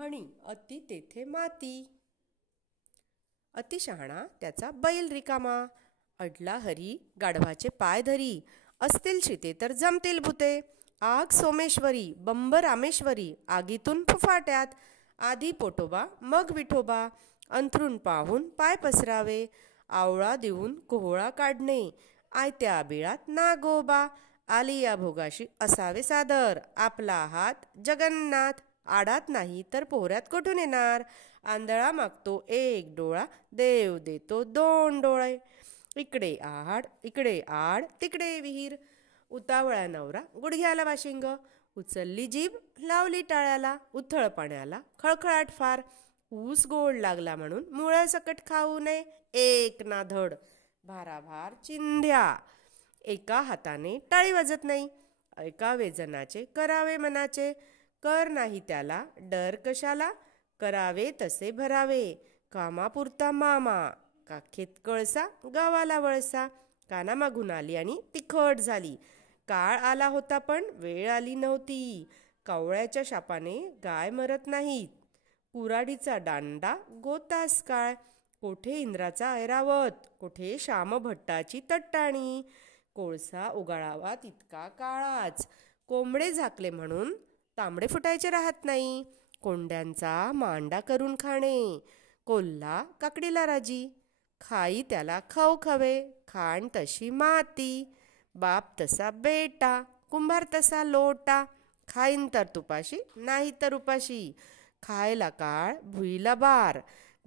म्हणी अति तेथे माती. अति शहाणा त्याचा बैल रिकामा. अडला हरी गाढवाचे पाय धरी. असतील शिते तर जमतील भूते. आग सोमेश्वरी बंब रामेश्वरी. आगीतून फुफाट्यात. आधी पोटोबा मग विठोबा. अंथरूण पाहून पाय पसरावे. आवळा देऊन कोहळा काढणे. आयत्या बिळात नागोबा. आली या भोगाशी असावे सादर. आपला हात जगन्नाथ. आडात नाही तर पोहऱ्यात कुठून येणार. आंधळा मागतो एक डोळा. देव देतो दोन डोळे. इकडे आड तिकडे विहीर. उतावळा नवरा गुडघ्याला वाशिंग. उचलली जीभ लावली टाळ्याला. उथळ पाण्याला खळखळाट फार. ऊस गोड लागला म्हणून मुळं सकट खाऊ नये. एक ना धड भाराभार चिंध्या. एका हाताने टाळी वाजत नाही. एका वेजनाचे करावे मनाचे. कर नाही त्याला डर कशाला. करावे तसे भरावे. कामापुरता मामा काखेत कळसा गावाला वळसा. काना मागून आली आणि तिखट झाली. काळ आला होता पण वेळ आली नव्हती. कावळ्याच्या शापाने गाय मरत नाहीत. कुराडीचा दांडा गोतास काळ. कोठे इंद्राचा ऐरावत. कोठे श्यामभट्टाची तट्टाणी. कोळसा उगाळावा तितका काळाच. कोंबडे झाकले म्हणून तांबडे फुटायचे राहत नाही. कोंड्यांचा मांडा करून खाणे. कोल्हा काकडीला राजी. खाई त्याला खाऊ खावे. खाण तशी माती. बाप तसा बेटा. कुंभार तसा लोटा. खाईन तर तुपाशी नाही तर उपाशी. खायला काळ भुईला बार.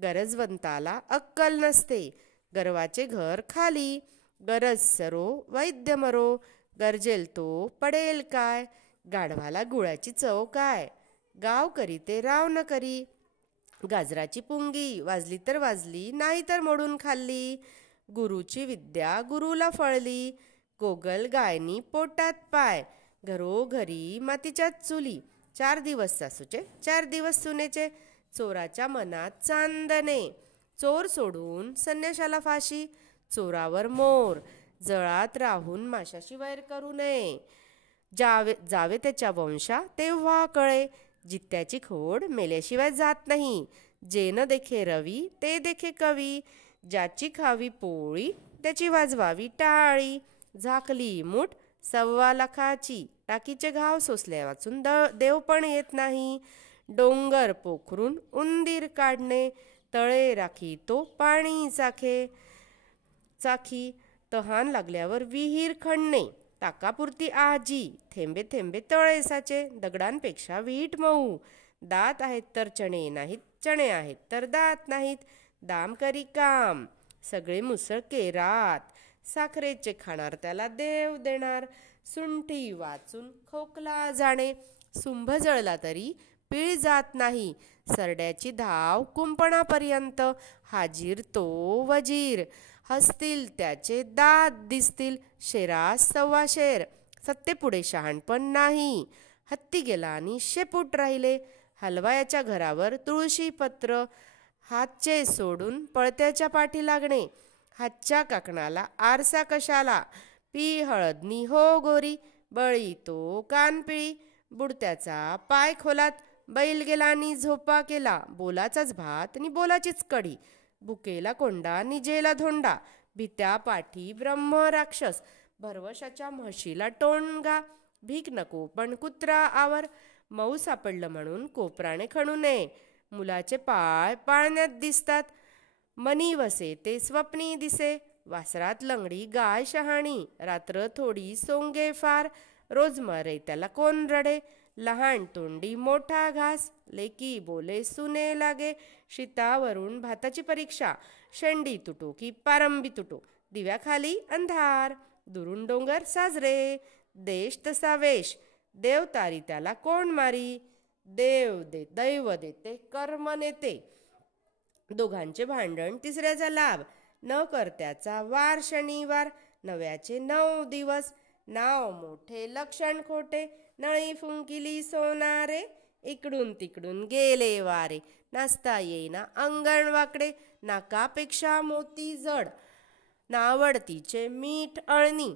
गरजवंताला अक्कल नसते. गर्वाचे घर खाली. गरज सरो वैद्य मरो. गरजेल तो पडेल काय. गाढवाला गुळाची चव काय. गाव करी ते राव न करी. गाजराची पुंगी वाजली तर वाजली नाही तर मोडून खाल्ली. गुरुची विद्या गुरुला फळली. गोगल गायनी पोटात पाय. घरोघरी मातीच्या चुली. 4 दिवस सासूचे 4 दिवस सुनेचे. चोराच्या मनात चांदणे. चोर सोडून संन्याशाला फाशी. चोरावर मोर. जळात राहून माशाशी वैर करू नये. जावे त्याच्या वंशा तेव्हा कळे. जित्याची खोड मेल्याशिवाय जात नाही. जे न देखे रवी ते देखे कवी. ज्याची खावी पोळी त्याची वाजवावी टाळी. झाकली मूठ 1.25 लाखाची. टाकीचे घाव सोसल्या वाचून देव पण येत नाही. डोंगर पोखरून उंदीर काढणे. तळे राखी तो पाणी चाखी. तहान लागल्यावर विहीर खणणे. ताकापुरती आजी. थेंबे थेंबे तळे साचे. दगडांपेक्षा वीट मऊ. दात आहेत तर चणे नाहीत. चणे आहेत तर दात नाहीत. दाम करी काम. सगळे मुसळ केरात. साखरेचे खाणार त्याला देव देणार. सुंठी वाचून खोकला जाणे. सुंभ जळला तरी पीळ जात नाही. सरड्याची धाव कुंपणापर्यंत. हाजीर तो वजीर. हसतील त्याचे दात दिसतील. शेरास 1.25 शेर. सत्तेपुढे शहाणपण नाही. हत्ती गेला आणि शेपूट राहिले. हलवायाच्या घरावर तुळशी पत्र. हातचे सोडून पळत्याच्या पाठी लागणे. हातच्या काकणाला आरसा कशाला. पी हळदनी हो गोरी. बळी तो कानपिळी. बुडत्याचा पाय खोलात. बैल गेला आणि झोपा केला. बोलाचाच भात आणि बोलाचीच कढी. भुकेला कोंडा निजेला धोंडा. भित्या पाठी ब्रह्म राक्षस. भरवशाच्या म्हशीला टोणगा. भीक नको पण कुत्रा आवर. मऊ सापडलं म्हणून कोपराने खणू नये. मुलाचे पाय पाळण्यात दिसतात. मनी वसे ते स्वप्नी दिसे. वासरात लंगडी गाय शहाणी. रात्र थोडी सोंगे फार. रोज मरे त्याला कोण रडे. लहान तोंडी मोठा घास. लेकी बोले सुने लागे. शीतावरून भाताची परीक्षा. शेंडी तुटो की पारंबी तुटो. दिव्याखाली अंधार. दुरून डोंगर साजरे. देश तसा वेश. देव तारी त्याला कोण मारी. दैव देते कर्म नेते. दोघांचे भांडण तिसऱ्याचा लाभ. न करत्याचा वार शनिवार. नव्याचे 9 दिवस. नाव मोठे लक्षण खोटे. नळी फुंकिली सोनारे. इकडून तिकडून गेले वारे. नाचता येईना अंगण वाकडे. नाकापेक्षा मोती जड. नावडतीचे मीठ अळणी.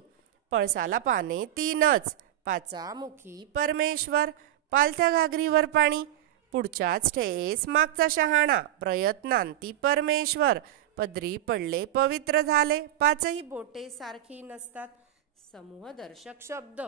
पळसाला पाने 3च. पाचामुखी परमेश्वर. पालथ्या घागरीवर पाणी. पुढच्याच ठेस मागचा शहाणा, प्रयत्नांती परमेश्वर, पदरी पडले पवित्र झाले, पाचही बोटे सारखी नसतात. समूहदर्शक शब्द,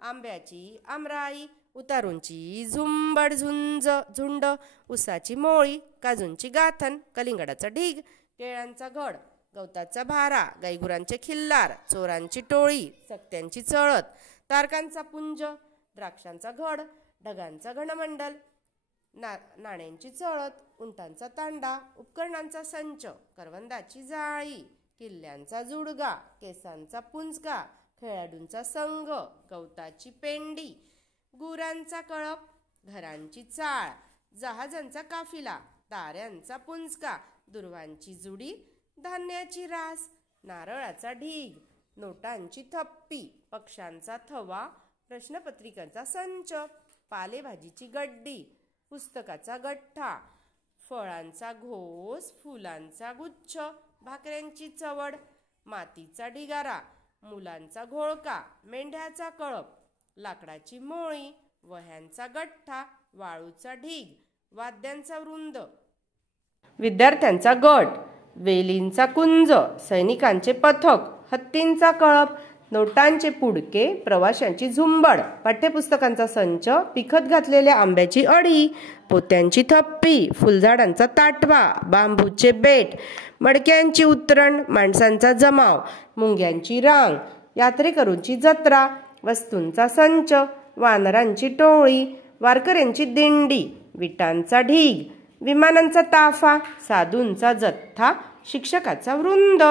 आंब्याची आमराई, उतारूंची झुंबड झुंड, उसाची मोळी, काजूंची गाथन, कलिंगडाचा ढीग, केळ्यांचा घड, गवताचा भारा, गाईगुरांचे खिल्लार, चोरांची टोळी, चकत्यांची चळत, तारकांचा पुंज, द्राक्षांचा घड, ढगांचा घनमंडल, नाण्यांची चळत, उंटांचा तांडा, उपकरणांचा संच, करवंदाची जाळी, किल्ल्यांचा जुडगा, केसांचा पुंजका, खेळाडूंचा संघ, गवताची पेंडी, गुरांचा कळप, घरांची चाळ, जहाजांचा काफिला, ताऱ्यांचा पुंजका, दुर्वांची जुडी, धान्याची रास, नारळाचा ढीग, नोटांची थप्पी, पक्ष्यांचा थवा, प्रश्नपत्रिकांचा संच, पालेभाजीची गड्डी, पुस्तकाचा गठ्ठा, फळांचा घोस, फुलांचा गुच्छ, भाकऱ्यांची चवड, मातीचा ढिगारा, मुलांचा घोळका, मेंढ्याचा कळप, लाकडाची मोळी, वह्यांचा गठ्ठा, वाळूचा ढीग, वाद्यांचा वृंद, विद्यार्थ्यांचा गट, वेलींचा कुंज, सैनिकांचे पथक, हत्तींचा कळप, नोटांचे पुडके, प्रवाशांची झुंबड, पाठ्यपुस्तकांचा संच, पिकत घातलेल्या आंब्याची अडी, पोत्यांची थप्पी, फुलझाडांचा ताटवा, बांबूचे बेट, मडक्यांची उतरण, माणसांचा जमाव, मुंग्यांची रांग, यात्रेकरूंची जत्रा, वस्तूंचा संच, वानरांची टोळी, वारकऱ्यांची दिंडी, विटांचा ढीग, विमानांचा ताफा, साधूंचा जथ्था, शिक्षकाचा वृंद.